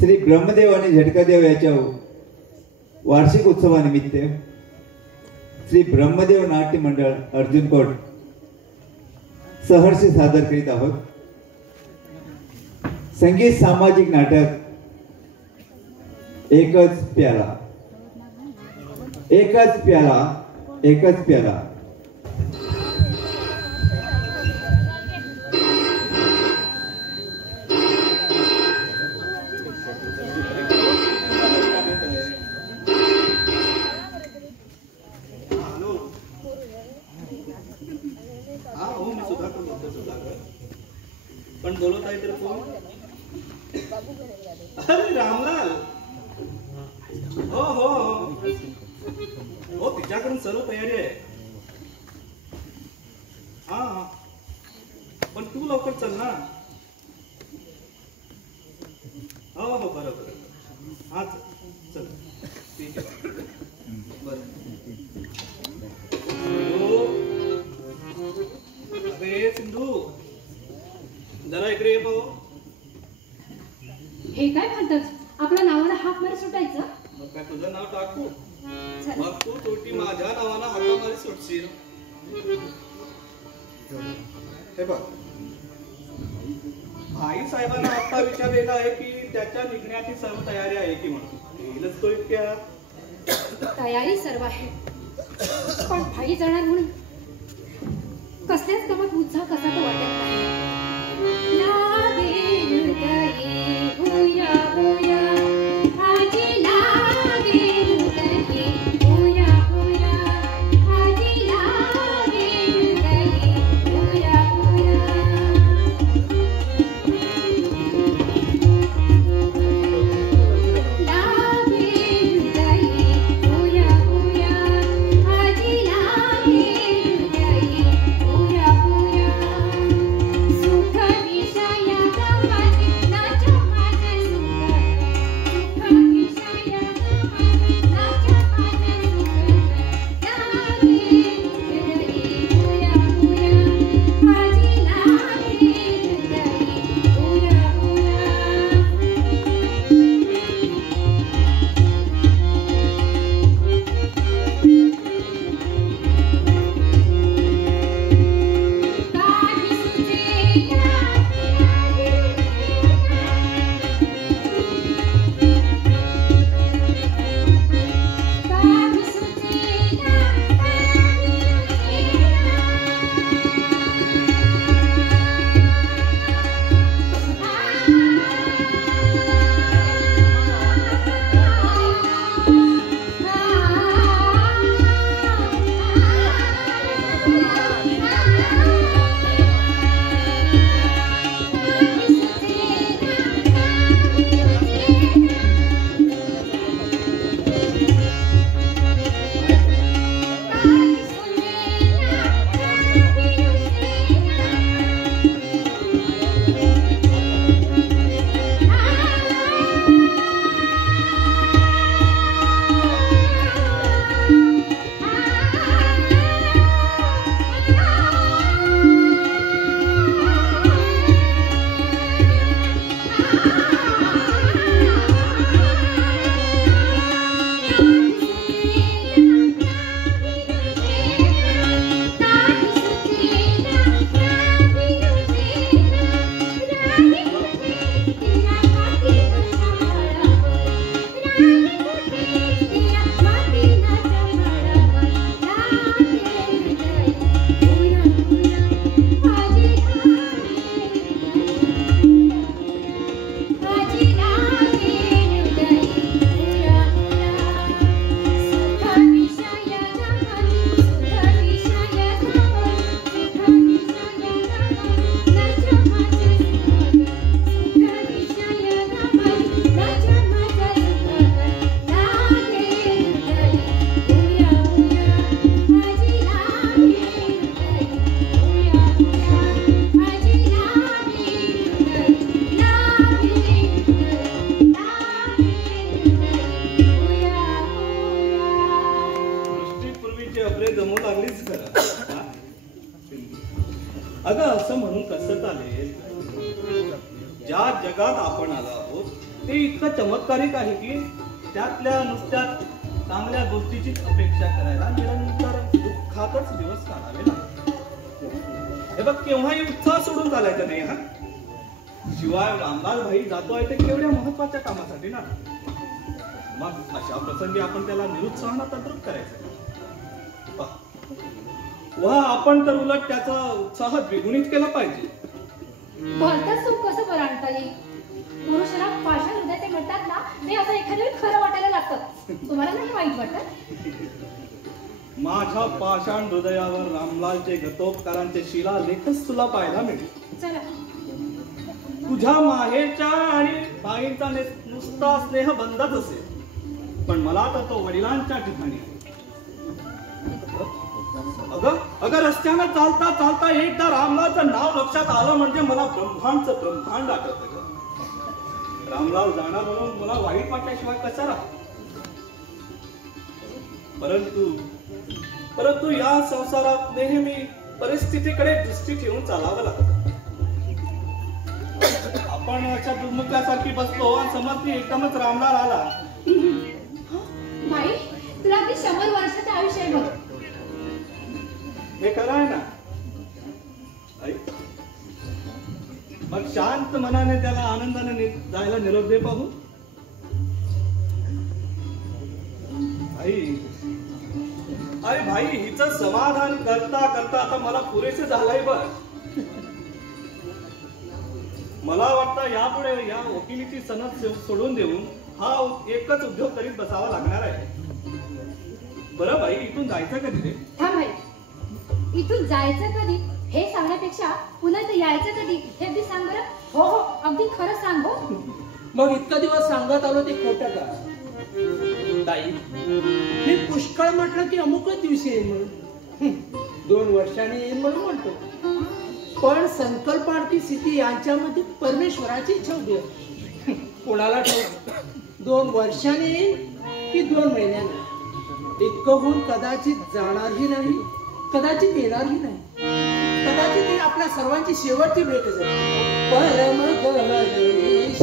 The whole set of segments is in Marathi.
श्री ब्रह्मदेव आणि झटकादेव याच्या वार्षिक उत्सवानिमित्त श्री ब्रह्मदेव नाट्य मंडळ अर्जुन कोट सहर्ष सादर करीत आहोत संगीत सामाजिक नाटक एकच प्याला एकच प्याला एकच प्याला। पण बोलत आहे तर कोण? अरे रामलाल, हो हो हो, तिच्याकडून सर्व तयारी आहे। हा पण तू लवकर चल ना। हो हो बरोबर, हा चल ठीक आहे बरं। अरे सिंधू, जरा इकडे ये पाहू। हे काय म्हणतात? आपल्या नावाला हाक मारी सुटायचं? मग काय तुझं नाव टाकू? मग तू तोटी माझ्या नावाला हाका मारी सुटशील। हे बघ, भाई साहेबांना आता विचारलेला आहे की त्याच्या निघण्याची सर्व तयारी आहे की म्हणून। येईलच तो इतक्या? तयारी सर्व आहे, पण भाई जाणार म्हणून कसल्याच कामात उत्साह कसा तो वाटत नाही। लागेल दही भुया भुया, आजी लागेल दही भुया भुया, आजी लागेल दही भुया भुया। लागेल दही भुया भुया, आजी लागेल दही भुया भुया। सुख विषया गमती नाच माझे सुख, सुख विषया गमती नाच माझे सुख। लागेल दही भुया भुया, आजी लागेल दही भुया भुया। काही सुचेना काही सुचेना अगं असं म्हणून कसं चालेल? ज्या जगात आपण आलो आहोत ते इतकं चमत्कारिक आहे की त्यातल्या नुसत्या चांगल्या गोष्टीची अपेक्षा करायला निरंतर दुःखातच दिवस काढावे लागतात. हे बघ, केव्हाही उत्साह सोडून चालायचा नाही हा. शिवाय रामलाल भाई जातोय ते केवढ्या महत्वाच्या कामासाठी ना. मग अशा प्रसंगी आपण त्याला निरुत्साहानं तद्रुप करायचं वा, आपण तर उलट त्याचा उत्साह द्विगुणित केला पाहिजे. भलतंच सुख कसं बरं आणता येईल? पुरुषाला पाषाण हृदयाचे म्हणतात ना, ते असं एखाद्या वेळी खरं वाटायला लागतं. तुम्हाला नाही वाईट वाटत? माझ्या पाषाण हृदयावर रामलालचे गतोपकारांचे शिलालेखच तुला पाहायला मिळेल. चला. तुझ्या माहेरच्या आणि बाईंचा नुसता स्नेह बंदच असेल, पण मला तर तो वडिलांच्या ठिकाणी आहे. अगं रस्त्यानं चालता चालता एकदा रामलालचं नाव लक्षात आलं म्हणजे मला ब्रह्मांडचं ब्रह्मांड आठवतं. रामलाल जाणार म्हणून मला वाईट वाटल्याशिवाय कसा राहा. परंतु या संसारात नेहमी परिस्थितीकडे दृष्टी ठेवून चालावं लागतं. आपण अशा दुर्मुखल्यासारखी बसलो आणि समजती एकदमच रामलाल आला. भाई, तुला अगदी 100 वर्षाचं आयुष्य आहे बघ. हे खरं आहे ना. मग शांत मनाने त्याला आनंदाने जायला निरोप दे पाहू. अरे भाई, हिचं समाधान करता करता आता मला पुरेसे झालंय बघ. मला वाटतं यापुढे या वकिलीची सनद सोडून देऊन हा एकच उद्योग करीत बसावा लागणार आहे. बरं भाई, इथून जायचं कधी रे? थांब भाई, इथून जायचं कधी हे सांगण्यापेक्षा पुन्हा इथं यायचं कधी हे अगदी सांग बरं. हो हो, अगदी खरं सांग हो. मग इतका दिवस सांगत आलो ते खोटं का? ताई, मी पुष्कळ म्हटलं की अमुकच दिवशी येईल म्हणून. 2 वर्षांनी येईल म्हणून म्हणतो, पण संकल्प आणि स्थिती यांच्यामध्ये परमेश्वराची इच्छा उभी आहे. कोणाला ठाऊक 2 वर्षांनी येईल की 2 महिन्याने. इतकं होऊन कदाचित जाणारही नाही, कदाचित येणारही नाही. कदाचित ही आपल्या सर्वांची शेवटची भेट असेल. परम गणेश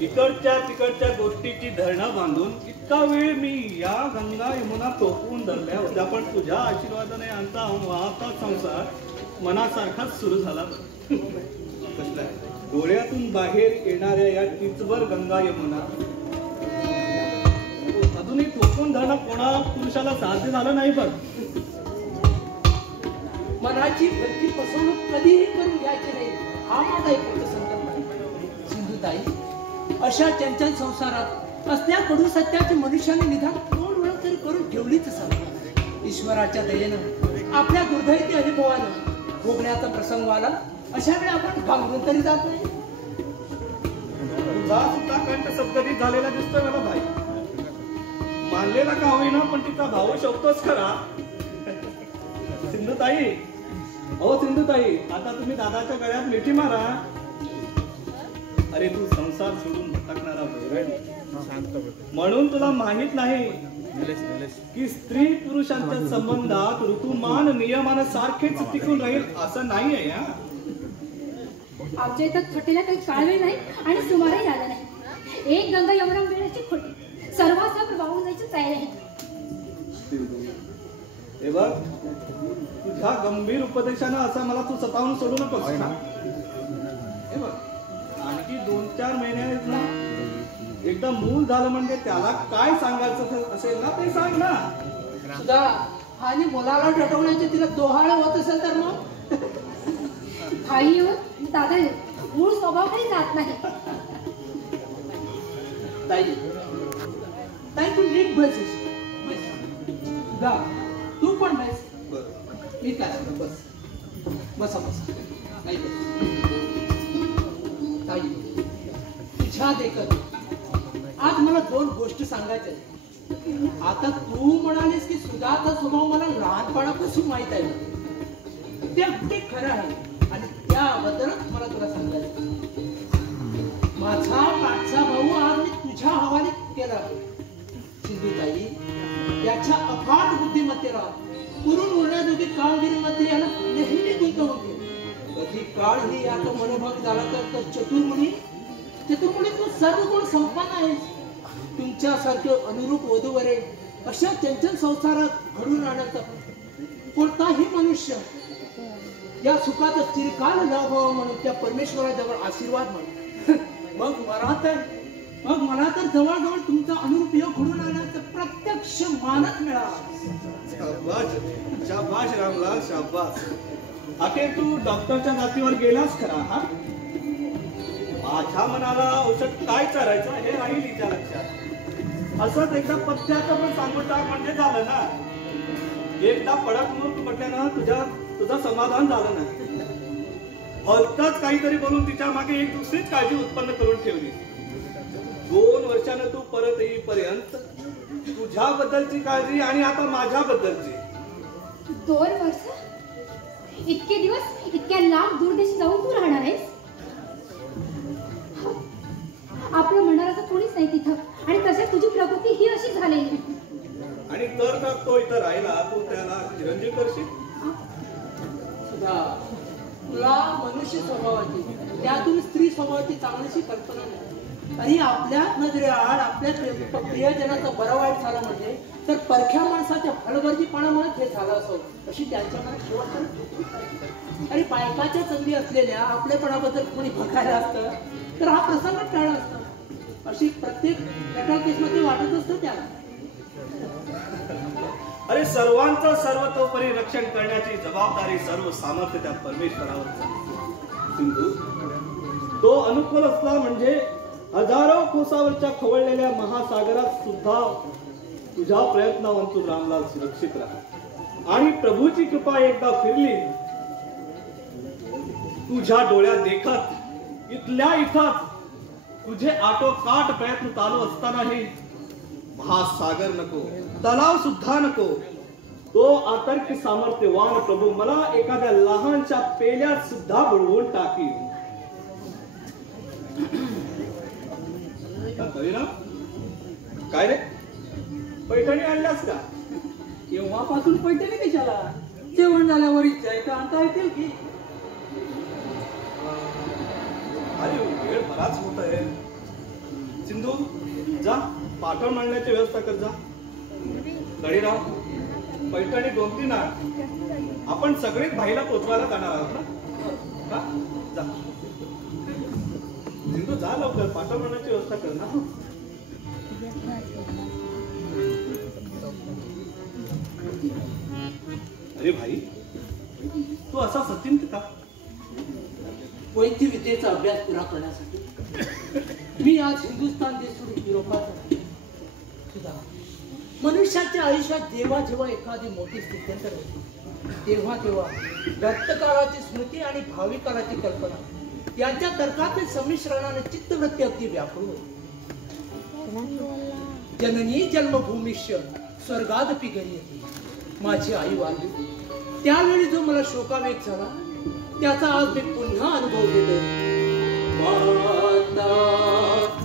इकडच्या तिकडच्या गोष्टीची धरणं बांधून इतका वेळ मी या गंगा यमुना टोकून धरल्या होत्या, पण तुझ्या आशीर्वादाने आमचा वाहता संसार मनासारखाच सुरू झाला. कसला डोळ्यातून बाहेर येणाऱ्या या चिचभर गंगा यमुना अजूनही टोकून धरणं कोणा पुरुषाला साध्य झालं नाही. बघ, मनाची भरती फसवणूक कधीही करून घ्यायची नाही, हा माझा एक संकल्प आहे. सिंधुताई, अशा चंचल संसारात असल्या कडू सत्याची मनुष्याने निदान दोन वेळा तरी करून ठेवलीच असावी. ईश्वराच्या दयेनं आपल्या दुर्दैवी अनुभवानं भोगण्याचा प्रसंग आला, अशा वेळी आपण घाबरून तरी जात नाही. तुझा सुद्धा कंठ सद्गतीत झालेला दिसतोय मला भाई. मानलेला का होईना, पण तिचा भाऊ शोधतोच खरा. सिंधुताई, हो सिंधुताई, आता तुम्ही दादाच्या गळ्यात मिठी मारा. अरे तू संसार सोडून भटकणारा म्हणून तुला माहित नाही की स्त्री पुरुषांच्या संबंधात ऋतुमान नियमानं सारखेच टिकून राहील असं नाहीये. या आमच्या इथं थोटीला काही काळवेळ नाही आणि सुमारही आला नाही. एक गंगा यमुना मिळण्याची खोटी सर्वांसह वाहून जायची तयारी आहे. हे बघ, तुझ्या गंभीर उपदेशानं असं मला तू स्वतःहून सोडू नकोस. हे बघ, आणखी 2-4 महिन्यात एकदा मूल झालं म्हणजे त्याला काय सांगायचं असेल ना ते सांग ना. सुद्धा आणि मुलाला टटवण्याचे तिला दोहाळ होत असेल तर मग आई येऊन दादा येऊन मूळ स्वभाव काही जात नाही. ताई, ताई तू नीट बस. सुद्धा तू पण बस. मी काय बस बसा बसा. नाही ताई, तुझ्या देखत आज मला 2 गोष्टी सांगायच्या. आता तू म्हणालीस की सुधाचा स्वभाव मला लहानपणापासून माहित आहे. ते अगदी खरं आहे आणि त्याबद्दलच मला तुला सांगायचं. माझा पाठचा भाऊ आज मी तुझ्या हवाले केला. सिंधुताई, याच्या अफाट बुद्धिमत्तेला पुरून उरण्याजोगी कामगिरीमध्ये याला नेहमी गुंतवून केली. कधी काळ ही याचा मनोभाग झाला तर चतुर्मुनी तू सर्व गुण संपन्न आहेस. तुमच्यासारखे अनुरूप वधूवरे अशा चंचल संसारात घडून आणत कोणताही मनुष्य या सुखाचा चिरकाल लाभावा म्हणून त्या परमेश्वराजवळ आशीर्वाद मागतो. मग मला तर जवळजवळ तुमचा अनुरूप योग घडून आणण्याचा प्रत्यक्ष मानच मिळाला. शाबास शाबास रामलाल, शाबास. अखेर तू डॉक्टरच्या जातीवर गेलास खरा. हा, माझ्या मनाला औषध काय करायचं हे राहील हिच्या लक्षात. असंच एकदा पथ्याचं पण सांगून टाक म्हणजे झालं ना. एकदा पडक म्हणून म्हटल्यानं तुझं समाधान झालं नाही. भलतंच काहीतरी बोलून तिच्या मागे एक दुसरीच काळजी उत्पन्न करून ठेवली. 2 वर्षानं तू परत येईपर्यंत तुझ्याबद्दलची काळजी आणि आता माझ्याबद्दलची. 2 वर्ष? इतके दिवस इतक्या लांब दूरदेशी जाऊन तू राहणार आहेस? आपलं म्हणणारं कोणीच नाही तिथं आणि तशात तुझी प्रकृती ही अशी झालेली. आणि तर तो इथं राहिला, तू त्याला चिरंजीव करशील. तुला मनुष्य स्वभावाची त्यातून स्त्री स्वभावाची चांगलीशी कल्पना नाही. आणि आपल्या नजरेआड आपल्या प्रियजनाचा बरा वाईट झाला म्हणजे तर परख्या माणसाच्या हलगर्जीपणामुळे हे झालं असो अशी त्यांच्या मनात शेवटपर्यंत. आणि बायकाच्या चांगली असलेल्या आपल्यापणाबद्दल कोणी बघायला असतं तर हा प्रसंग टाळला असता. अशी प्रत्येक केसमध्ये वाटत असतं त्याला. अरे सर्वांचं सर्वतोपरी रक्षण करण्याची जबाबदारी सर्व सामर्थ्य त्या परमेश्वरावर. सिंधू, तो अनुकूल असला म्हणजे हजारो कोसावरच्या खवळलेल्या महासागरात सुद्धा तुझ्या प्रयत्नावंतू रामलाल सुरक्षित राहा. आणि प्रभूची कृपा एकदा फिरली, तुझ्या डोळ्यात देखत इथल्या इथंच तुझे आटोकाट प्रयत्न चालू असतानाही महासागर नको, तलाव सुद्धा नको, तो आतर्क सामर्थ्यवान प्रभू मला एखाद्या लहानशा पेल्यात सुद्धा बुडवून टाकील. काय रे, पैठणी आणल्यास का? केव्हापासून पैठणी कशाला? जेवण झाल्यावर इच्छा आहे का आणता येतील की? अरे वेळ बराच होत आहे. जा पाठवून आणण्याची व्यवस्था कर. जा गडीराव, पैठणी 2-3 आपण सगळेच भाईला पोचवायला जाणार आहोत ना. का जा सिंधू, जा लवकर पाठवून आणण्याची व्यवस्था कर ना. अरे भाई, तू असा सचिंत का? वैद्य विद्येचा अभ्यास पुरा करण्यासाठी मी आज हिंदुस्थान देश सोडून युरोपात सुद्धा. मनुष्याच्या आयुष्यात जेव्हा जेव्हा एखादी मोठी स्थित्यंतर होते तेव्हा तेव्हा व्यक्तकाळाची स्मृती आणि भावी काळाची कल्पना यांच्या तर्कातील संमिश्रणाने चित्तवृत्ती अगदी व्याकुळ होते. जननी जन्मभूमीश्य स्वर्गादपि गरीयते. माझी आई वारली त्यावेळी जो मला शोकावेग झाला त्याचा आज मी पुन्हा अनुभव घेतो. माता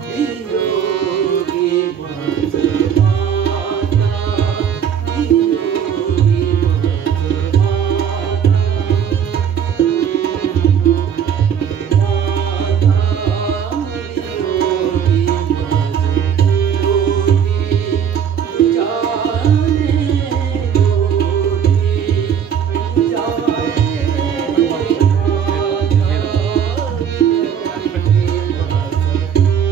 वियोगी माझं माता वियोगी माझं माता वियोगी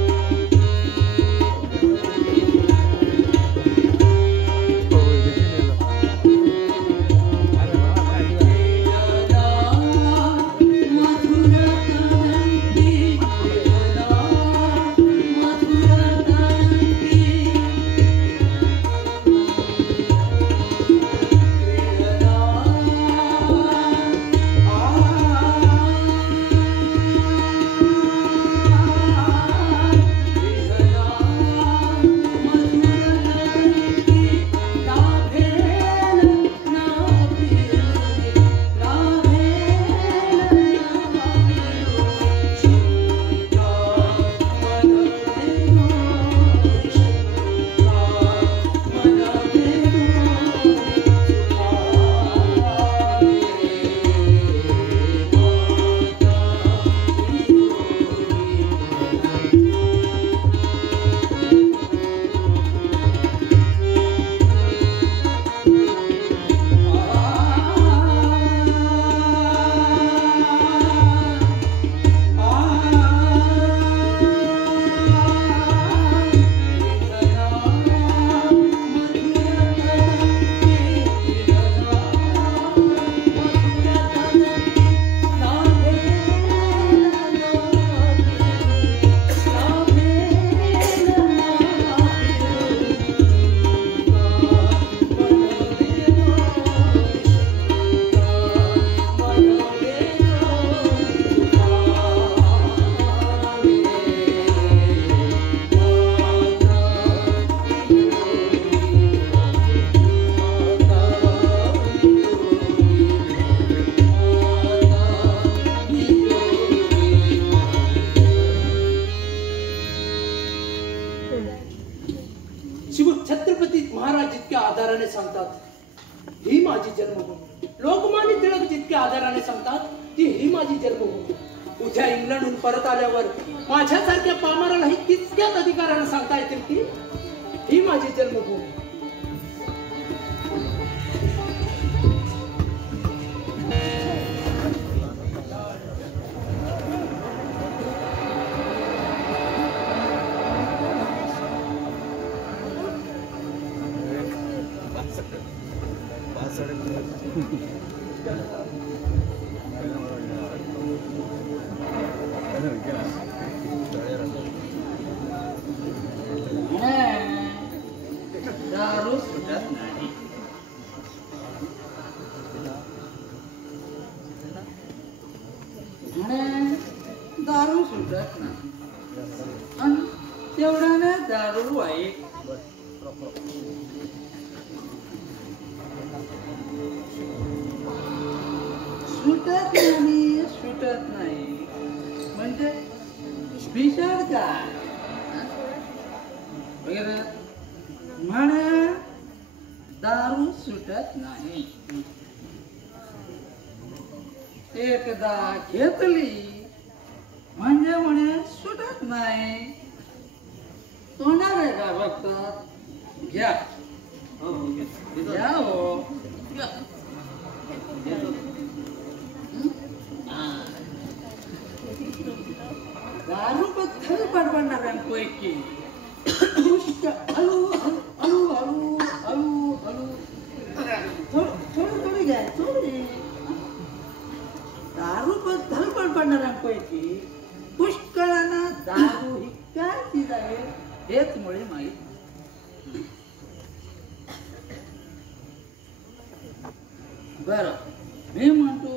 माझं योगी तुझ्याने उद्या इंग्लंडहून परत आल्यावर माझ्यासारख्या पामरालाही तितक्याच अधिकाराने सांगता येतील की ही माझी जन्मभूमी. दारू सुटत नाही. दारू सुटत नाही आणि तेवढ्याने दारू वाईट. सुटत नाही म्हणजे विचार काय वगैरे म्हणे दारू सुटत नाही. एकदा घेतली म्हणजे म्हणे सुटत नाही. तोंडावर आहे का बघतात? घ्या हो हो घेतो. घ्या हो घ्या. दारू बद्दल बडबडणाऱ्यांपैकी हळू हळू हळू हळू हळू थोडी घ्या थोडी. दारू बद्दल बडबडणाऱ्यांपैकी पुष्कळांना दारू ही काय चीज आहे हेच मुळे माहीत. बर मी म्हणतो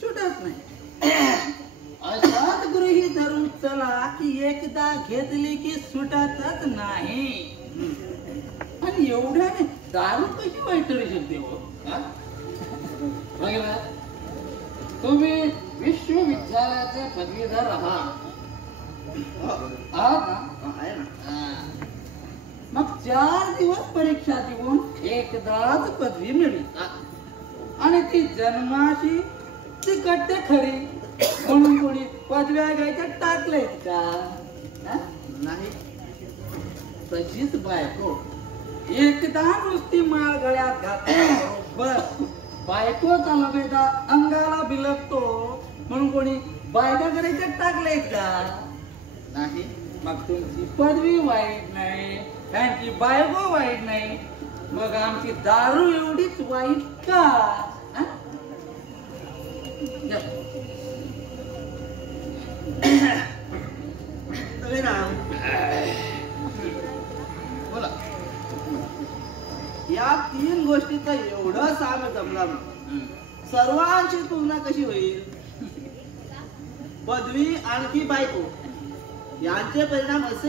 सुटत नाही. असाच गृहीत धरून चला की एकदा घेतली की सुटतच नाही. आणि एवढ्याने दारू कशी वाईटरी शकते हो? बघा तुम्ही विश्वविद्यालयाचे पदवीधर आहात ना? आहे ना. मग 4 दिवस परीक्षा देऊन एकदाच पदवी मिळली आणि ती जन्माशी ती गट्टे खरी म्हणून कोणी पदव्या घ्यायच्या टाकले का? नाही. तशीच बायको एकदा नुसती माळ गळ्यात घातल्याबरोबर बायकोचा लबेदा अंगाला बिलगतो म्हणून कोणी बायका करायच्या टाकले का? नाही. मग तुमची पदवी वाईट नाही, त्यांची बायको वाईट नाही, मग आमची दारू एवढीच वाईट का? बोला. या 3 गोष्टीचं एवढं साम जमला सर्वांची तुलना कशी होईल? पदवी आणखी बायको यांचे परिणाम असे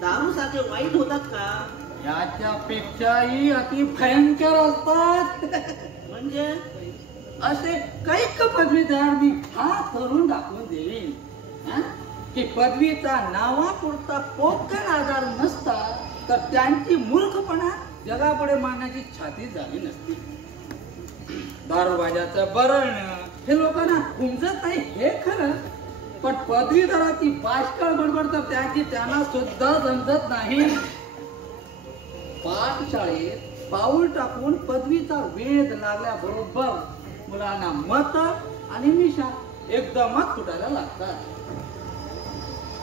दारू सारखे वाईट होतात का? याच्यापेक्षाही अति भयंकर असतात. म्हणजे असे कैक पदवीधर मी हात धरून दाखवून देईन की पदवीचा नावापुरता पोकळ आधार नसता तर त्यांची मूर्खपणा जगापुढे मांडण्याची छाती झाली नसती. दारूबाजाचं बरण हे लोकांना उमजत नाही हे खरं, पण पदवीधराची बाष्कळ बडबड तर त्याची त्यांना सुद्धा समजत नाही. पाठशाळेत पाऊल टाकून पदवीचा वेध लागल्याबरोबर मुलांना मत आणि मिशा एकदमच सुटायला लागतात.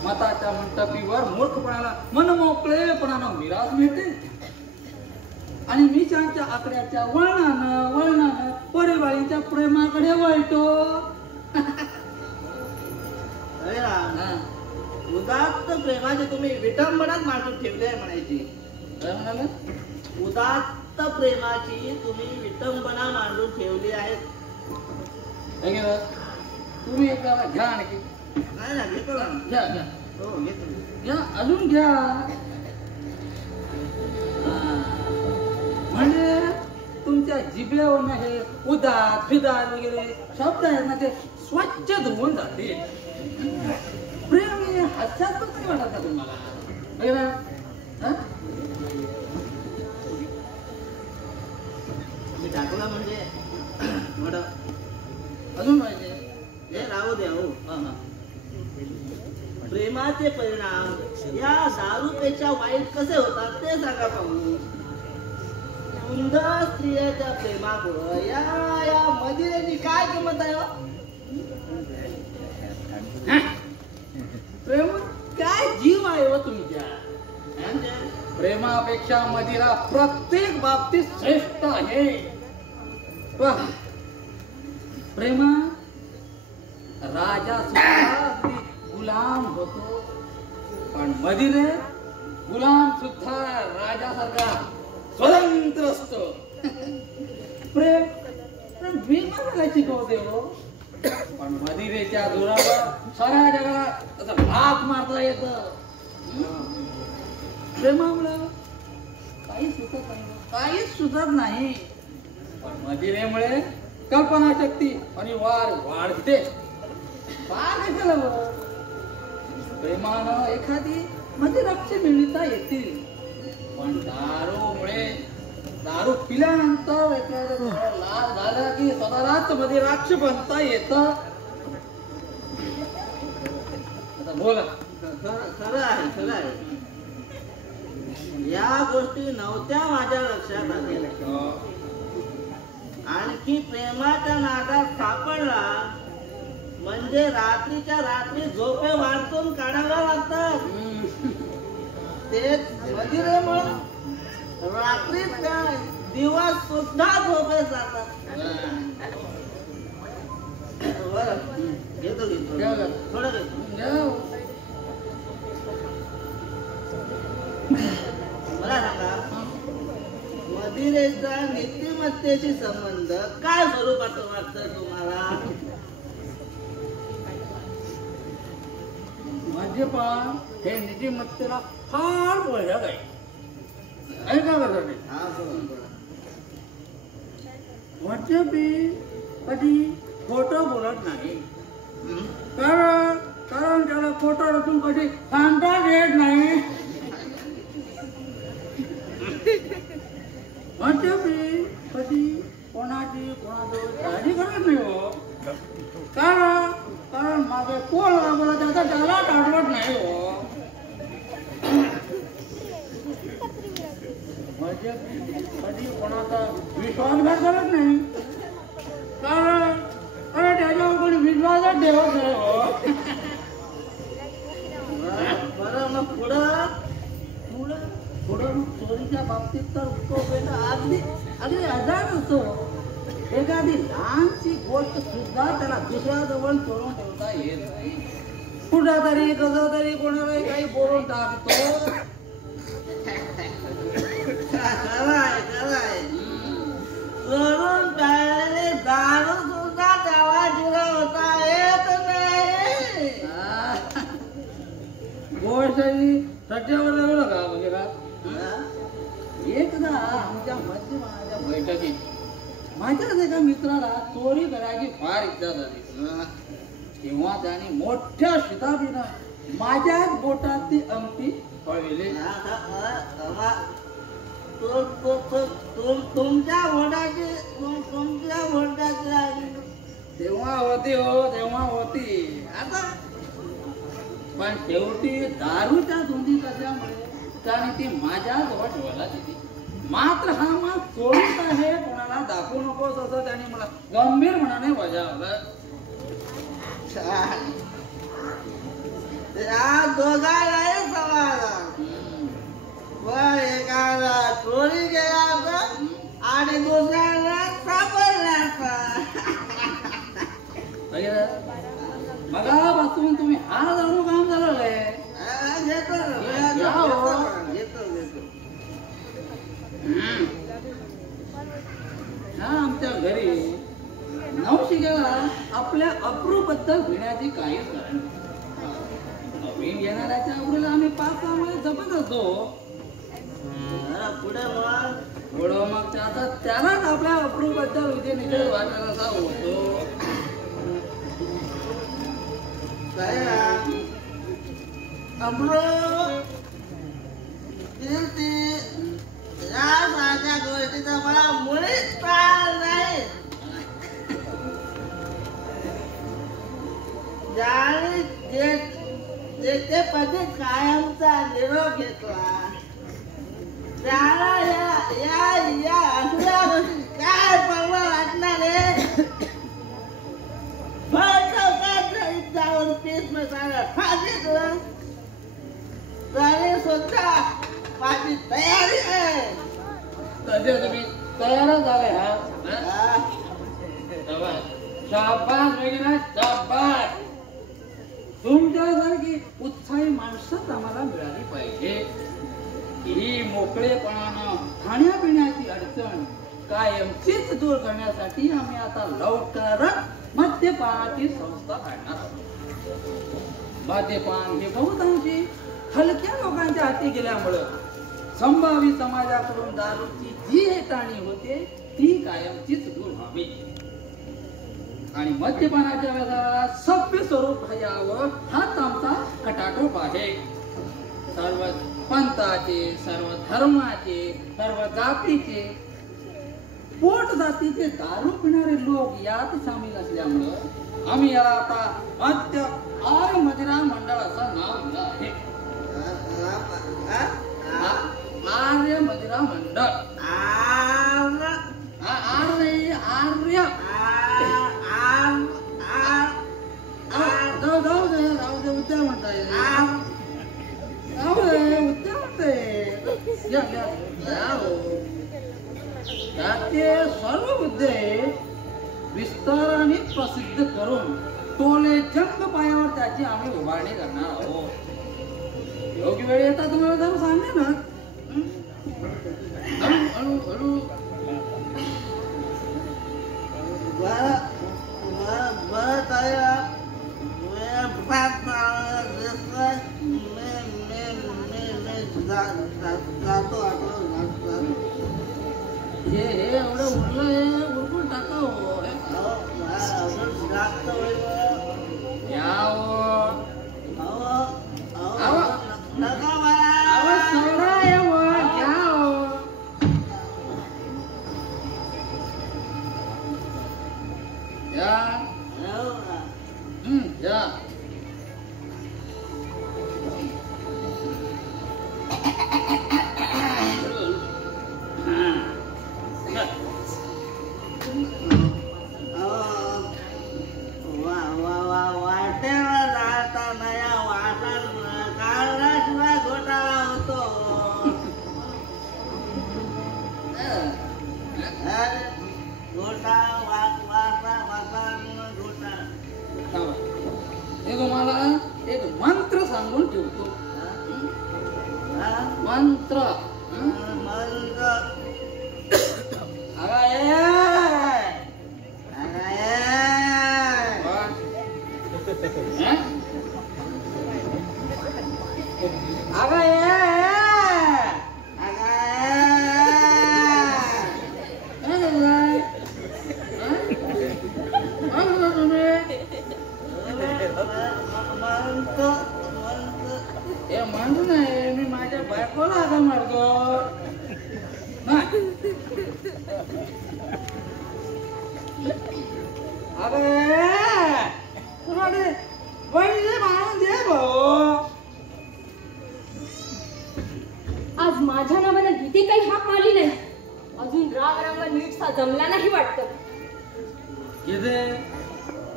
मताच्या मंटपीवर मूर्खपणाला मनमोकळेपणानं विराज मिळते आणि मिशांच्या आकड्याच्या वळणानं परिवारीच्या प्रेमाकडे वळतो. अरे राम, उदात्त प्रेमाचे तुम्ही विटंबनाच मांडून ठेवले आहे म्हणायची. काय म्हणाले? उदात्त प्रेमाची तुम्ही विटंबना मांडून ठेवली आहे. तुम्ही एकाला घ्या आणखी. नाही ना, घेतो ना. घ्या घ्या हो घेतो. घ्या अजून घ्या. म्हणजे तुमच्या जिभेवर हे उदात फिदात वगैरे शब्द आहेत ना ते स्वच्छ धुवून जाते. प्रेम हे हास्यास्पद नाही वाटत का तुम्हाला? मी टाकला म्हणजे मॅडम अजून पाहिजे? हे राहू द्या हो. प्रेमाचे परिणाम या दारूपेक्षा वाईट कसे होतात ते सांगा पाहू. सुंदर स्त्रियाच्या प्रेमामुळे या मदिरेची काय किंमत आहे? प्रेम काय जीव आहे व तुमच्या? म्हणजे प्रेमापेक्षा मदिरा प्रत्येक बाबतीत श्रेष्ठ आहे. प्रेमा राजा सुद्धा गुलाम होतो, पण मदिरे गुलाम सुद्धा राजासारखा स्वतंत्र असतो. प्रेम मी मला शिकवते हो, पण मदिरेच्या जोरावर साऱ्या जगाला असं हात मारता येत. प्रेमामुळे काही सुचत नाही, काहीच सुचत नाही. पण मदिरेमुळे कल्पनाशक्ती आणि वाढते. प्रेमानं एखादी मदिराक्ष मिळविता येतील, पण दारू पिल्यानंतर लाल झाला की स्वतःलाच मदिराक्ष बनता येत. बोला. खरं आहे, खरं आहे. या गोष्टी नव्हत्या माझ्या लक्षात आल्या. आणखी प्रेमाच्या नादात सापडला म्हणजे रात्रीच्या रात्री झोपे वाचून काढाव्या लागतात. तेच मदिरेमुळे रात्रीत काय दिवस सुद्धा झोपे जातात. घेतो थोडं घेतो. मला सांगा, मदिरेचा नीतिमत्तेशी संबंध काय स्वरूपाचं वाटतं तुम्हाला? मद्यपान हे नीतिमत्तेला फार वळलं आहे. ऐका बरं, मद्यपी कधी खोटं बोलत नाही. कारण त्याला खोटं रचून कधी सांगता येत नाही. मद्यपी कधी कोणाजवळ काळजी करत नाही हो. कारण मागे कोण लागला त्याला आठवत नाही हो. मद्यपी कधी कोणाचा विश्वासघात करत नाही. कारण त्याच्यावर कोणी विश्वासच ठेवत नाही हो. बरं, मग पुढं चोरीच्या बाबतीत तर अगदी आजार असतो. एखादी लहानशी गोष्ट सुद्धा त्याला दुसऱ्या जवळ चोरून ठेवता येत नाही. कुठं तरी कसं तरी कोणालाही काही बोलून टाकतो. खरंय चोरून प्यायलेले दारू सुद्धा त्याला जिरवता येत नाही. गोष्टी सध्यावर एवढं का म्हणजे का एकदा आमच्या मध्यमाच्या बैठकीत माझ्याच एका मित्राला चोरी करायची फार इच्छा झाली. तेव्हा त्याने मोठ्या शिताबीनं माझ्याच बोटात ती अंगठी पळविली. तुमच्या बोटाची तेव्हा होती आता. पण शेवटी दारूच्या धुंदीत असल्यामुळे त्याने ती माझ्या जवळ ठेवायला दिली. मात्र हा मग चोरीत आहे, कोणाला दाखवू नकोस असं त्याने मला गंभीर मनाने बजावलं. त्या दोघांनाही समाधान. पण एकाला चोरी केला आणि दुसऱ्याला सापडला. मगापासून तुम्ही हा जाणू काम झालं आहे. आमच्या घरी नवशिक्याला आपल्या अप्रूबद्दल घेण्याची काहीच कारण नवीन घेणाऱ्याच्या अप्रूला आम्ही 5-6 महिने जपत असतो. पुढं मग त्यालाच आपल्या अप्रूबद्दल विजय निषेध वाटायला होतो. यासारख्या गोष्टीचा मला मुळीच त्रास नाही. जे पती कायमचा निरोप घेतला त्याला या अशा गोष्टी काय परवा वाटणार आहे. जाऊन 30 मिनिटाला फाशीतलं तरी सुद्धा माझी तयारी आहे. तुम्ही तयारच झाले. शाबास वगैरे शाबास. तुमच्यासारखी उत्साही माणसंच आम्हाला मिळाली पाहिजे. ही मोकळेपणानं खाण्यापिण्याची अडचण कायमचीच दूर करण्यासाठी आम्ही आता लवकरच मद्यपानाची संस्था काढणार आहोत. मद्यपान हे बहुतांशी हलक्या लोकांच्या हाती गेल्यामुळं संभावी समाजाकडून दारूची जी हेटाणी होते ती कायमचीच दूर व्हावी आणि मद्यपानाच्या व्यसनाला सभ्य स्वरूप यावं हाच आमचा खटाटोप आहे. सर्व पंथाचे, सर्व धर्माचे, सर्व जातीचे, पोट जातीचे दारू पिणारे लोक यात सामील असल्यामुळं आम्ही याला आता मद्य आर्य मदिरा मंडळ असं नाव दिलं आहे. वेळ येता तुम्हाला जरा सांगे ना. हळू हळू हळू. बरं ताया जातो हे एवढं उरलं हे उरकून टाका तुम्हाला एक मंत्र सांगून ठेवतो. मंत्र म्हणून नाही मी माझ्या बायकोला आता मारतो. अरे बळी मारून दे भाऊ. आज माझ्या नावानं गीती काही हाक मारली नाही. अजून राग रंग नीटसा जमला नाही वाटतं.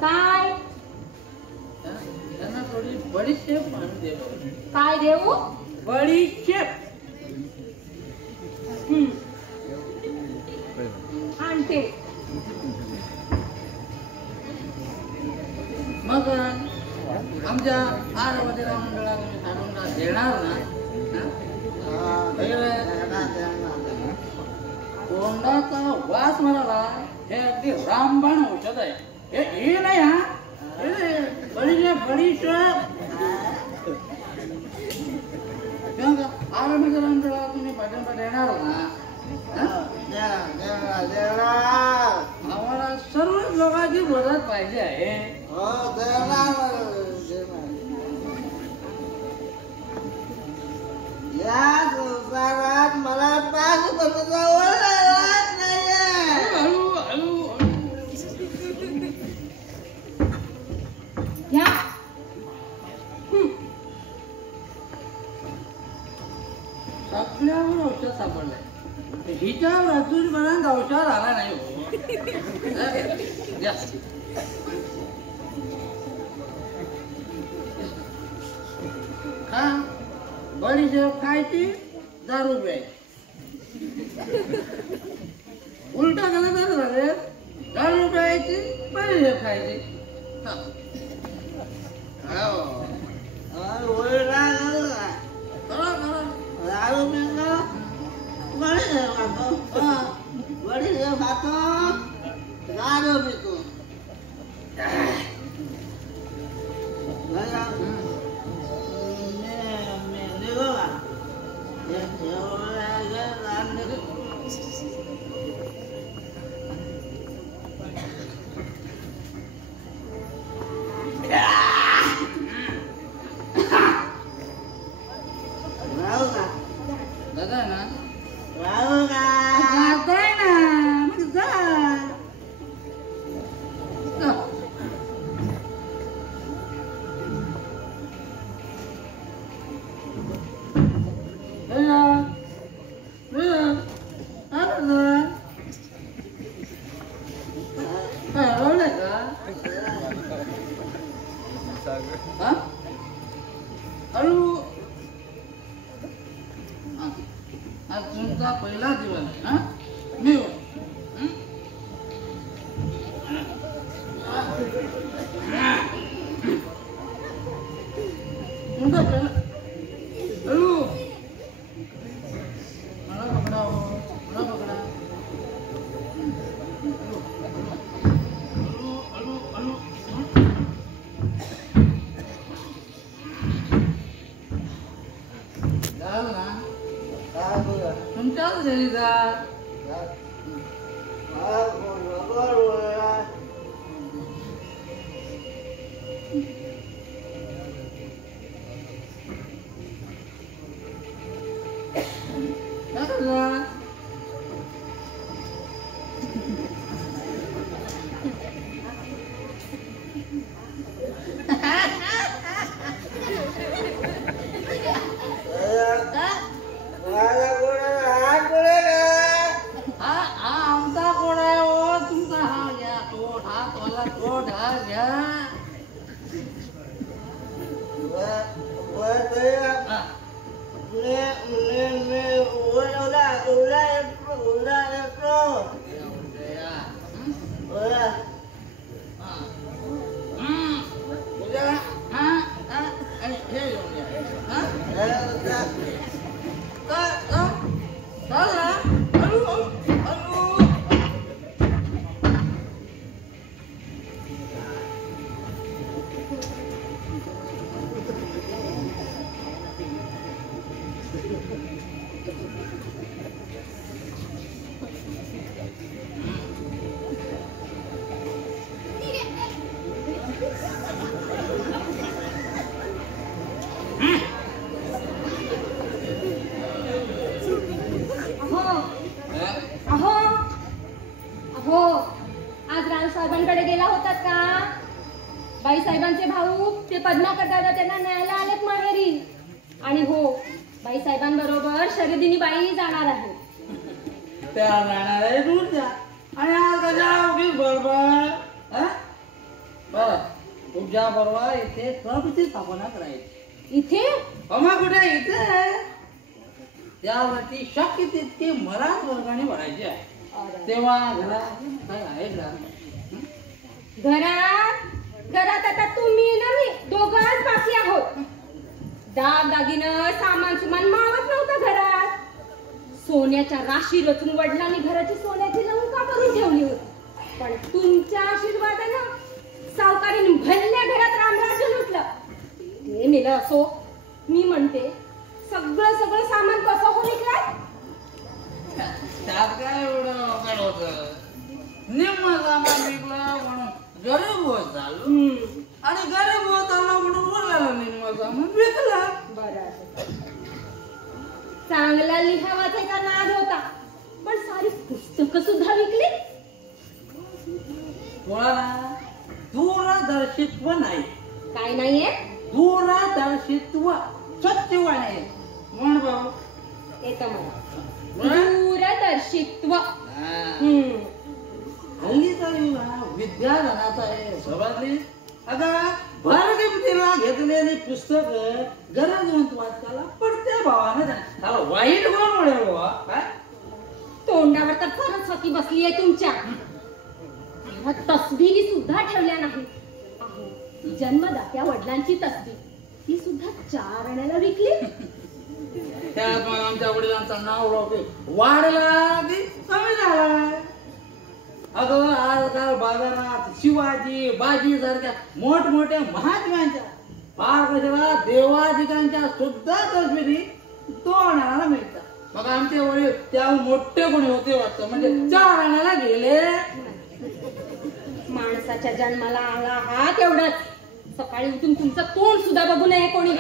काय त्यांना थोडी बडीशेप मारून दे. काय देऊ? बडीशेप आणते. मग आमच्या आरावतीला मंडळाला तुम्ही सांगून देणार ना. तोंडाचा वास म्हणाला हे अगदी रामबाण औषध आहे. हे नाही हा बडीशेप आरावतीला मंडळाला तुम्ही पाठिंबा देणार ना. आम्हाला सर्व लोकांची मदत पाहिजे आहे. या संसारात मला पाच या सगळ्यावर औषध सापडलंय. हिच्यावर अजूनपर्यंत औषध आला नाही. खा बडीशेप खायची, दारू प्यायची. उलटा झालं तर झाले. दारू प्यायची, बडीशेप खायची. दारू पितो, बडीशेप खातो. बडीशेप खातो, दारू पितो. दादा ना जातोय ना मग जा. आज तुमचा पहिला दिवस आहे. मी तुमचा पहिला चाल ना तुमच्याच घरी जा आमचा कोण आहे हो तुमचा हा घ्या कोट हा तोला कोट हा घ्या अहो अहो आज रावसाहेबांकडे गेला होतात का? बाईसाहेबांचे भाऊ ते पद्माकर दादा त्यांना न्यायला आलेत माहेरी. आणि हो बाईसाहेबांबरोबर शर्यतीनी बाई जाणार आहे. त्या जाणार आहे दूर द्या आणि आज कशा उगीच बरोबर तुझ्या बरोबर इथे क्लबची स्थापना करायची. इथे अमा कुठे इथे त्यावरती शक्य तितकी मराठ वर्गाने भरायची आहे. तेव्हा घरात काय आहे घरात आता तुम्ही ना मी दोघंच बाकी आहोत. दागदागिनं सामान सुमान मावत नव्हतं घरात. सोन्याच्या राशी रचून वडिलांनी घराची सोन्याची लंका करून ठेवली होती. पण तुमच्या आशीर्वादानं सावकारीने भरल्या घरात रामराज्य लुटलं. हे मेलं असो, मी म्हणते सगळं सामान कसं हो विकलाय? त्यात काय एवढं अवघड होतं. निम्म सामान विकलं म्हणून गरीब होत झालो आणि गरीब होत आलो म्हणून उरलेलं निम्म सामान विकलं. बरं चांगला लिहा वाचायचा नाद होता, पण सारी पुस्तकं सुद्धा विकली. थोडा ना दूरदर्शित्व नाही. काय नाहीये? दूरदर्शित्व सत्यव नाही म्हण भाऊ येतं मला दूरदर्शित्व. हल्लीचा युग हा विद्याधनाचा आहे. समजली? आता भर किमतीला घेतलेली पुस्तक गरजवंत वाचकाला पडत्या भावानं त्याला वाईट कोण मिळेल काय? तोंडावर तर सरस्वती बसली आहे तुमच्या. तस्बिरी सुद्धा ठेवल्या नाही. जन्मदात्या वडिलांची तस्बीर ती सुद्धा 4 आण्याला विकली. त्यात मग आमच्या वडिलांचं नाव वाढला की कमी झाला. अगं आजकाल बाजारात शिवाजी बाजी सारख्या मोठमोठ्या महात्म्यांच्या फार कशाला देवाधिकांच्या सुद्धा तस्बिरी 2 आण्याला मिळतात. मग आमचे वडील त्या मोठे कोणी होते वाटतं म्हणजे 4 आण्याला गेले. माणसाच्या जन्माला आला हा तेवढाच. सकाळी उठून तुमचं तोंड सुद्धा बघू नये कोणी.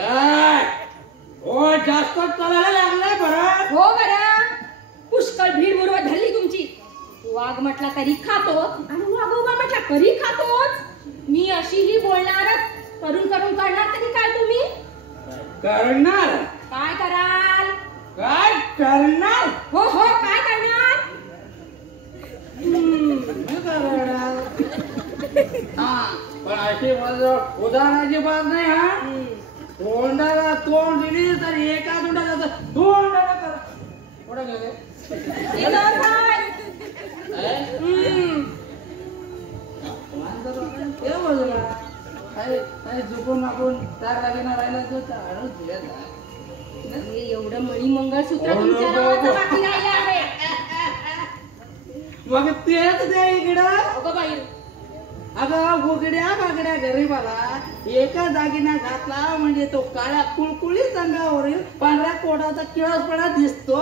हो जास्त चालायला लागलाय बरं. हो बरं पुष्कळ भीड बुरव धरली तुमची. वाघ म्हटला तरी खातो आणि वाघोबा म्हटला तरी खातोच. मी अशीही बोलणारच. करून करणार तरी काय तुम्ही? करणार काय कराल? काय करणार? हो काय करणार? पण अशी उदाहरणाची बात नाही. हा तोंडाला तोंड दिली तर एका तोंडाला तोंडाला करा पुढे गेले. चुकून आपण त्या जागेना राहिला एवढं मणी मंगळसूत्र तुमच्या नावाचं बाकी राहिलं आहे. मग तेच द्या इकडं. अगं बाई अगं उघड्या बागड्या गरीबाला एका दागिना घातला म्हणजे तो काळ्या कुळकुळीत अंगावरील पांढऱ्या कोटाचा किळसपणा दिसतो.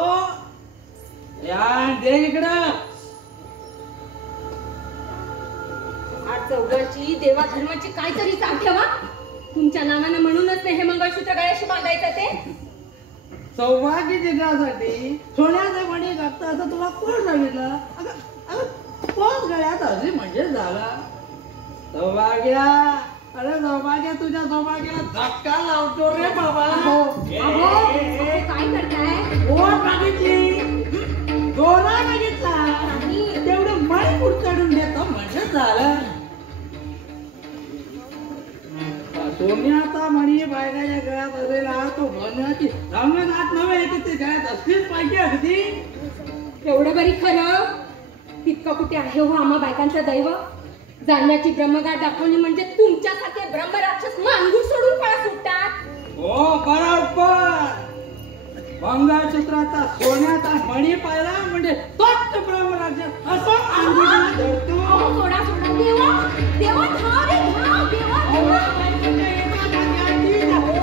दे इकडं. आठ चौघाची देवा धर्माची काहीतरी चाल ठेवा. तुमच्या नावानं म्हणूनच नाही हे मंगळसूत्र गळ्याशी बांधायचं ते. सौभाग्य जगासाठी सोन्याचे मणी घातलं असं तुला कोण सांगितलं? कोण गळ्यात असे म्हणजे झाला सौभाग्या. अरे सौभाग्य तुझ्या सौभाग्याला धक्का लावतो रे बाबा. काय करताय? कोण मागितली? दोरा मागितला. तेवढं मणी कुठचडून देतो म्हणजे झालं. सोन्याचा मणी बायकाच्या गळ्यात असेल तो भरण्याची रंगनाथ नव्हे की ते गळ्यात असलीच पाहिजे अगदी. एवढं बरी खरं तितकं कुठे आहे हो आम्हा बायकांचं दैव. जालन्याची ब्रह्मगाठ दाखवली म्हणजे तुमच्यासारखे ब्रह्मराक्षस मांगूर सोडून पळा सुटतात. हो बरोबर. मंगळसूत्राचा सोन्याचा मणी पाहिला म्हणजे तोच ब्रह्मराक्षस असं अंगुलीला धरतो. सोडा सोडा देवा देवा धाव रे धाव देवा देवा.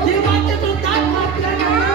देवाचे तो ताट घातला नाही.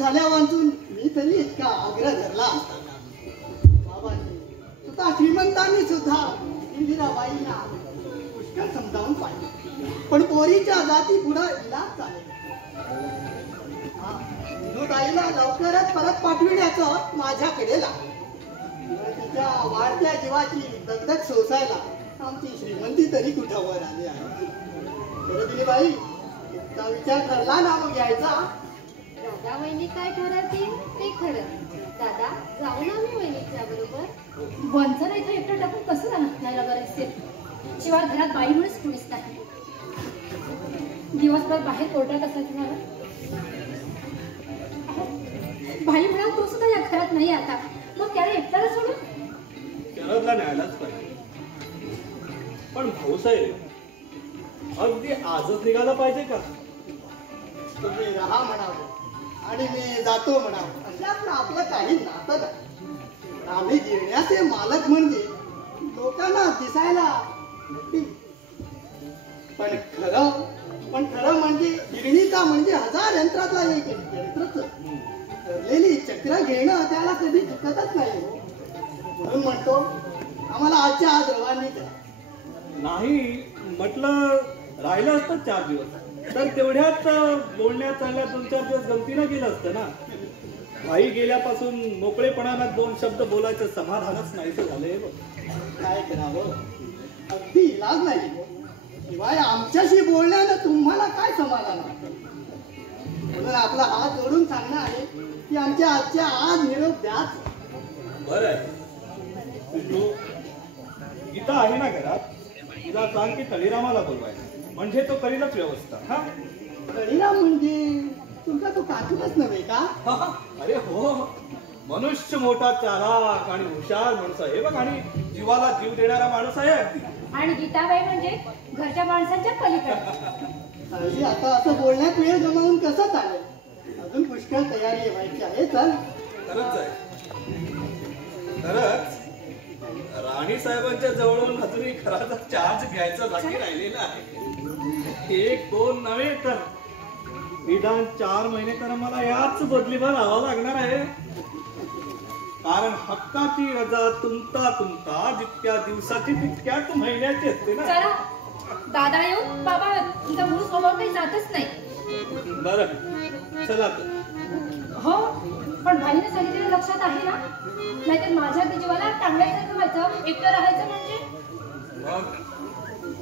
झाल्या वाचून मी तरी इतका आग्रह धरला असता. बाबांनी स्वतः श्रीमंतांनी सुद्धा इंदिराबाईंना पुष्कळ समजावून पाहिजे, पण पोरीच्या जाती पुढे इलाज चालेल. विनोदाईला लवकरच परत पाठविण्याचं माझ्याकडे लागलं. तिच्या वाढत्या जीवाची दगदग सोसायला आमची श्रीमंती तरी कुठावर आली आहे. बरं दिली बाई इतका विचार ठरला ना मग घ्यायचा. दादा वहिनी काय ठरवतील ते खरं. दादा जाऊ ना मी वहिनीच्या बरोबर. वंचना इथे एकटं टाकून कसं राहणार बरं असेल. शिवाय घरात बाई म्हणूनच कुणीच नाही. दिवसभर बाहेर कोर्टात असायचं मला. बाई म्हणाल तो सुद्धा या घरात नाही आता. मग त्याला एकट्याला सोडून शरदला न्यायलाच पाहिजे. पण भाऊसाहेब अगदी आजच निघाला पाहिजे का? तुम्ही राहा म्हणावं आणि मी जातो म्हणावं अशातलं आपलं काही नातं नाही. आम्ही गिरण्याचे मालक म्हणजे लोकांना दिसायला मोठी. पण खरं म्हणजे गिरणीचा म्हणजे 1000 यंत्रातला एक यंत्रच. ठरलेली चक्र घेणं त्याला कधी चुकतच नाही. म्हणून म्हणतो आम्हाला आजच्या आज रवानी करा. नाही म्हटलं राहिलं असतं 4 दिवस तर तेवढ्यात बोलण्यात चालल्या 2-4 दिवस गमतीनं गेलं असतं ना. भाई गेल्यापासून मोकळेपणानं 2 शब्द बोलायचं समाधानच नाहीचं झालंय. काय करावं अगदी इलाज नाही. शिवाय आमच्याशी बोलण्यानं तुम्हाला काय समाधान. म्हणून आपला हात जोडून सांगणं आहे की आमच्या आजच्या आज निरोप द्याच. बरं आहे. गीता आहे ना घरात. तिला सांग की तळीरामाला बोलवायला म्हणजे तो करीलच व्यवस्था. हा तळीराम म्हणजे तुमचा तो काचूनच नव्हे का? अरे हो मनुष्य मोठा चालाक आणि हुशार माणूस आहे बघ. आणि जीवाला जीव देणारा माणूस आहे अगदी. आणि गीताबाई म्हणजे घरच्या माणसांच्या पलीकडे. अगदी आता असं बोलण्यात वेळ गमावून कसं चालेल. अजून पुष्कळ तयारी व्हायची आहे. चल खरंच आहे. खरंच राणी साहेबांच्या जवळून अजूनही खराचा चार्ज घ्यायचा बाकी राहिलेला आहे. 1-2 नव्हे तर निदान 4 महिने तर मला याच बदलीवर राहावं लागणार आहे. कारण हक्काची रजा तुमता जितक्या दिवसाची तितक्याच महिन्याची असते ना. चला दादा येऊन बाबा तुमचा मूळ स्वभाव काही जातच नाही. बरं चला तर. हो पण भाईने सांगितलेलं लक्षात आहे ना. नाहीतर माझ्या जीवाला टांगल्यासारखं व्हायचं एकटं राहायचं म्हणजे.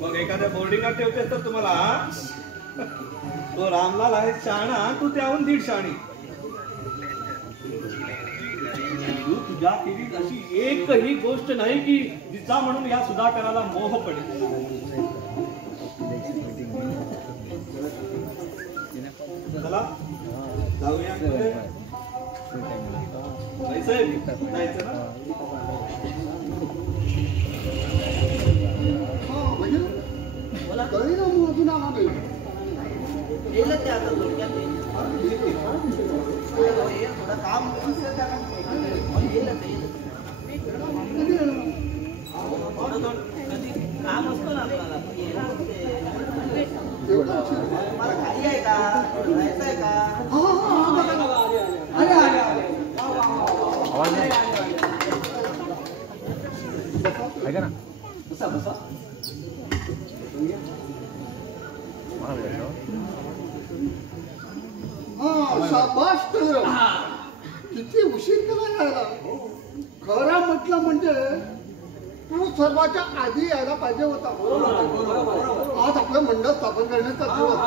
मग एखाद्या बोर्डिंगात ठेवतेस तर तुम्हाला. तो रामलाल आहे शहाणा. तू त्याहून 1.5 शहाणी. तू तुझ्या केली अशी एकही गोष्ट नाही की जिचा म्हणून या सुधाकराला मोह पडेल. चला जाऊया. जायचं ना. मला तळीराम अजून आला नाही. गेलं ते आता थोडक्यात थोडं काम असेल त्याला गेलं ते कधी काम असतं ना आपल्याला. मला खाली आहे का जायचं आहे का? ऐका ना बसा. शाबास तळीराम. किती उशीर केला यायला. खरं म्हटलं म्हणजे तू सर्वांच्या आधी यायला पाहिजे होता. आज आपलं मंडळ स्थापन करण्याचा दिवस.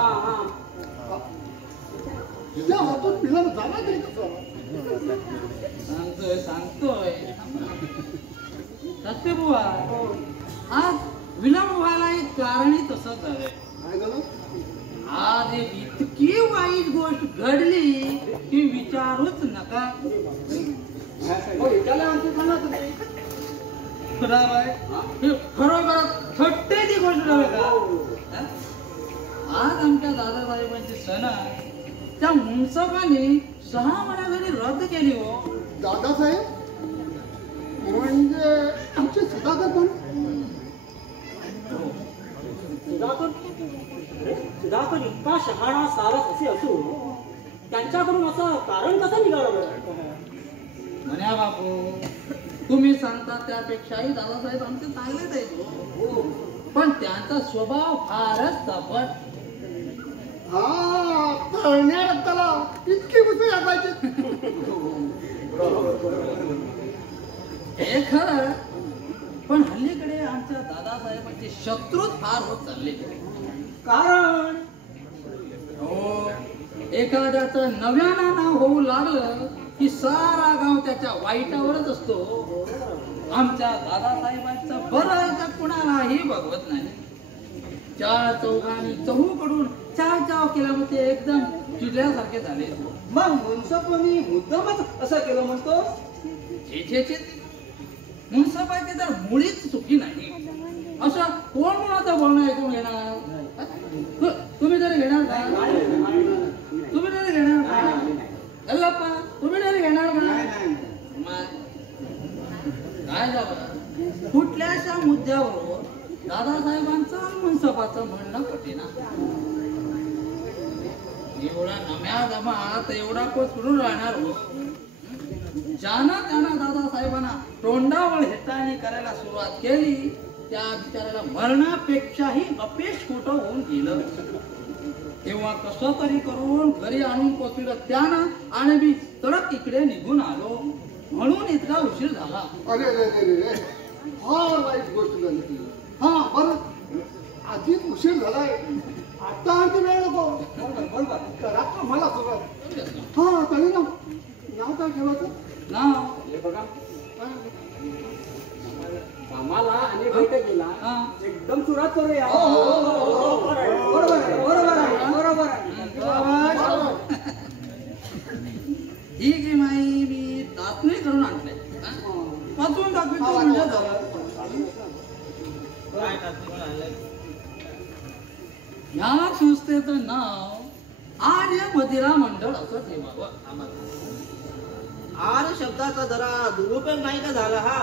तुझ्या हातून विलंब झाला तरी कसं. सांगतोय सत्य बुवा. आज विलंब व्हायला एक कारणही तसंच आहे. काय झालं. आज एक इतकी वाईट गोष्ट घडली की विचारूच नका. खरोखर थट्टे ती गोष्ट नव्हे का. आज आमच्या दादासाहेबांची सण आहे. त्या मुंसफाने 6 महिन्यासाठी रद्द केली. हो दादासाहेब म्हणजे आमचे सुधाकर कोण. सुधाकर इतका शहाणा सारस असे असून त्यांच्याकडून असं कारण कसं निघालं. म्हण्या बापू तुम्ही सांगता त्यापेक्षाही दादासाहेब आमचे चांगलेच आहेत. पण त्यांचा स्वभाव फारच तपट. तळण्या रक्ताला इतकी उसळी असायची. हे खरं. पण हल्लीकडे आमच्या दादासाहेबांचे शत्रूच फार होत चालले. कारण एखाद्याचं नव्यानं नाव होऊ लागलं की सारा गाव त्याच्या वाईटावरच असतो. आमच्या दादासाहेबांचं बरं तर कुणालाही बघवत नाही. चार चौघांनी चहूकडून चाव चाव केल्यामुळे ते एकदम चिडल्यासारखे झाले. मग मुन्सफनी मुद्दामच असं केलं म्हणतो. मुन्सफाची तर मुळीच चुकी नाही. असं कोण कोणाचं बोलणं ऐकून घेणार? तुम्ही तरी घेणार का? तुम्ही तरी घेणार का? अल्लाप्पा तुम्ही तरी घेणार का? काय झालं? कुठल्याशा मुद्द्यावर दादासाहेबांचं आणि मुन्सफाचं म्हणणं पटेना. एवढा नम्या जमात एवढा कोच फिरून राहणार हो. ज्यानं त्यानं दादासाहेबांना तोंडावर हेटाळणी करायला सुरुवात केली त्या बिचाराला मरणापेक्षाही अपेश खोटं होऊन गेलं. तेव्हा कसं तरी करून घरी आणून पोचविलं त्यानं आणि मी तडक इकडे निघून आलो. म्हणून इतका उशीर झाला. अरे रे रे रे रे, फार वाईट गोष्ट झाली. हा बरं, आधीच उशीर झालाय. आता आणखी वेळ नको. बरोबर करा का मला सुरुवात. हा तरी ना, नाव काय ठेवायचं? नाव हे बघा कामाला आणि बैठकीला एकदम सुरुवात करूया. बरोबर आहे, बरोबर आहे, बरोबर आहे. ही की माई मी चाचणी करून आणले. वाचून दाखवतो म्हणजे झालं. काय टाकून आणलंय? या संस्थेचं नाव आर्य मदिरा मंडळ असं ठेवावं. आर शब्दाचा जरा दुरुपयोग नाही का झाला हा?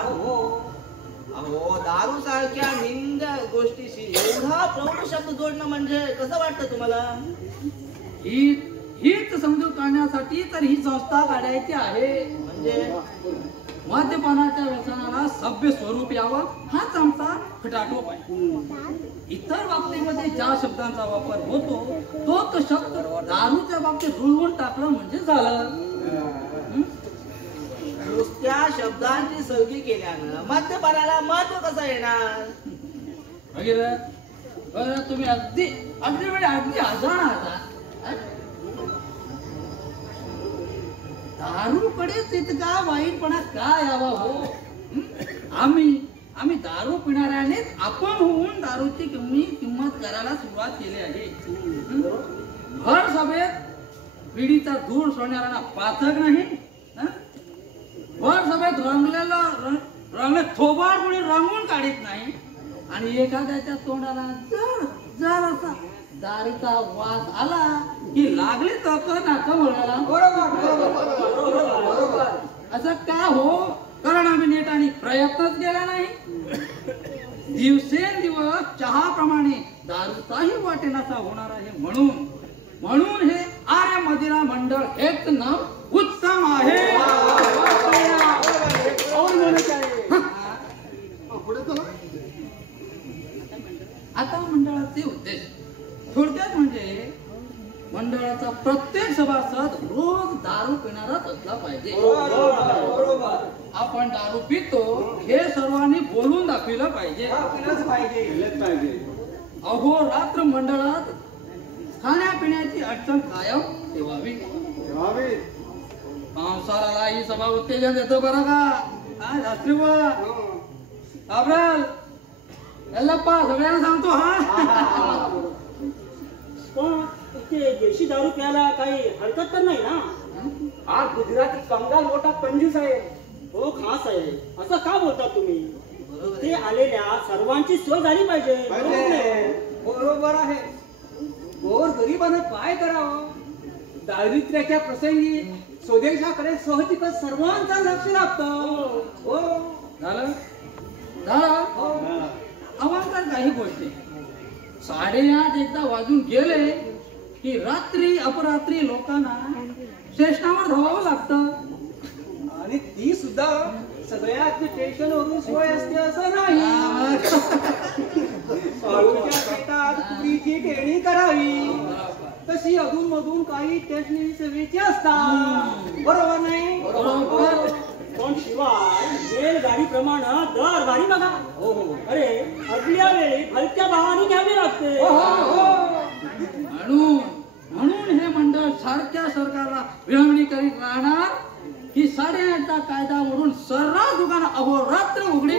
अहो दारू सारख्या निंद गोष्टीशी एवढा प्रौढ शब्द जोडणं म्हणजे कसं वाटतं तुम्हाला? हीच समजूत काढण्यासाठी तर ही संस्था काढायची आहे. म्हणजे मद्यपानाच्या व्यसनाला सभ्य स्वरूप यावं हाच आमचा खटाटोप आहे. इतर बाबतीमध्ये ज्या शब्दांचा वापर होतो तोच शब्द दारूच्या बाबतीत रुळवून टाकलं म्हणजे झालं. नुसत्या शब्दांची सवगी केल्यानं मद्यपानाला महत्व कसं येणार? तुम्ही अगदी अगदी वेळ अगदी अजाण आहात. दारूकडे तितका वाईटपणा का यावा हो? आम्ही दारू पिणाऱ्यानेच आपण होऊन दारूची किंमत करायला सुरुवात केली आहे. भर सभेत पिढीचा धूर सोडणाऱ्यांना पाचक नाही. भर सभेत रंगले थोबाड मुळे रंगून काढत नाही. आणि एखाद्याच्या तोंडाला जर असा दारूचा वास आला की लागली तक नाका म्हणाला. बरोबर असं का हो? कारण आम्ही नीट आणि प्रयत्नच केला नाही. दिवसेंदिवस चहाप्रमाणे दारूचाही वाटेनासा होणार आहे. म्हणून हे आर्य मदिरा मंडळ हेच नाव उत्तम आहे. आता मंडळाचे उद्देश थोडक्यात म्हणजे मंडळाचा प्रत्येक सभासद रोज दारू पिणाराच असला पाहिजे. आपण दारू पितो हे सर्वांनी बोलून दाखविलं पाहिजे. अहोरात्र मंडळात खाण्यापिण्याची अडचण कायम ठेवावी. संसाराला ही सभा उत्तेजन देतो बरं का? आब्राल एल्लप्पा सगळ्यांना सांगतो. हा पण इथे देशी दारू प्यायला काही हरकत तर नाही ना? हा गुजराती बंगाल मोठा कंजूस आहे. हो खास आहे. असं का बोलता तुम्ही? ते आलेल्या सर्वांची सोय झाली पाहिजे. बरोबर आहे. गोर गरिबानं काय करावं? दारिद्र्याच्या प्रसंगी स्वदेशाकडे सहजिकच सर्वांचा लक्ष लागतं. हो झालं आम्हाला काही गोष्टी 8:30 एकदा वाजून गेले की रात्री अपरात्री लोकांना स्टेशनावर धावावं लागतं. आणि ती सुद्धा सगळ्यात स्टेशन वरून सोय असते असं नाही. साळूच्या शेतात पुरीची टेणी करावी तशी अधून मधून काही स्टेशनरी सेवेची असतात. बरोबर नाही? बरोबर. पण शिवाय रेलगाडी प्रमाणे दरबारी बघा. अरे आदल्या वेळी भलत्या भावाने घ्यावी लागते. म्हणून हे मंडळ सारख्या सरकारला विनवणी करीत राहणार की 8:30चा कायदा म्हणून सर्रास दुकान अहोरात्र उघडी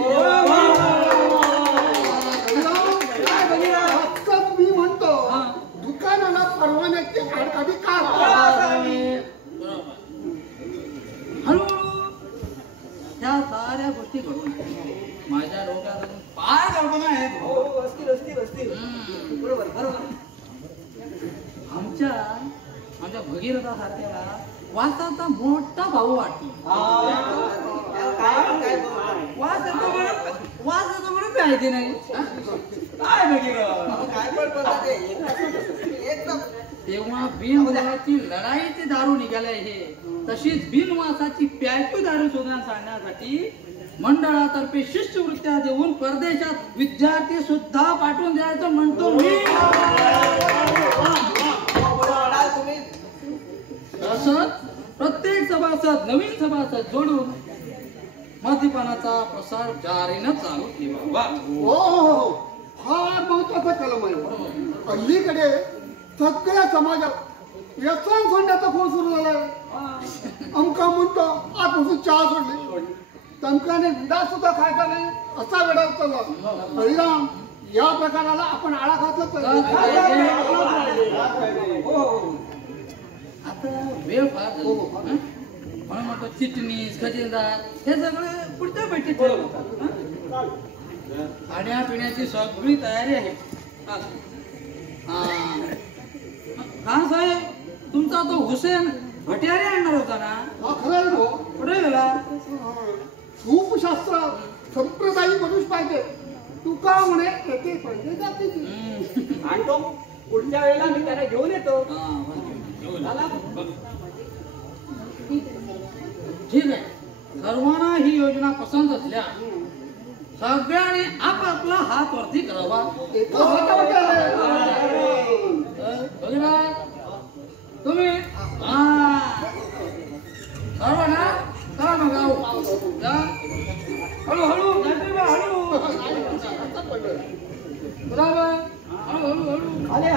मी म्हणतो दुकानाला परवान्याची आडकाठी का हळूहळू त्या साऱ्या गोष्टी घडून माझ्या डोक्यात फार कल्पना आहेत. बरोबर आमच्या भगीरथा सारख्याला वासाचा मोठा भाऊ वाटतो. वास येतो म्हणून माहिती नाही काय तेव्हा बिनवासाची लढाईची दारू निघाले हे तशीच बिनवासाची प्यायची दारू शोधण्यात आणण्यासाठी मंडळातर्फे शिष्यवृत्त्या देऊन परदेशात विद्यार्थी सुद्धा पाठवून द्यायचं म्हणतो मी. तसंच प्रत्येक सभासद नवीन सभासद जोडून मद्यपानाचा प्रसार जारीनं चालू ठेवावा. हो फार महत्वाचा कलम आहे. अलीकडे सगळ्या समाजात व्यसन सोडण्याचा फोन सुरू झालाय. अमका म्हणतो आजपासून चहा सोडली, तमकाने विडा सुद्धा खायचा नाही असा वेळा चालला. हरिराम या प्रकाराला आपण आळा घातला आता वेळ फार झाली. म्हणून म्हणतो चिटणीस खजिनदार हे सगळे पुढच्या बैठकीत ठेवतात. खाण्यापिण्याची सगळी तयारी आहे. हा साहेब तुमचा तो हुसेन भटियारी आणणार होता ना, कुठे गेला? खूप शास्त्र संप्रदायी मनुष्य पाहिजे. तू का म्हणे येते पाहिजे जाते आणतो पुढच्या वेळेला मी त्याला घेऊन येतो. ठीक आहे. सर्वांना ही योजना पसंत असल्या सगळ्यांनी आपापला हात वरती करावा. तुम्ही सर्वांना करा ना गाऊ जा हळूहळू हळू बरोबर हळूहळू आले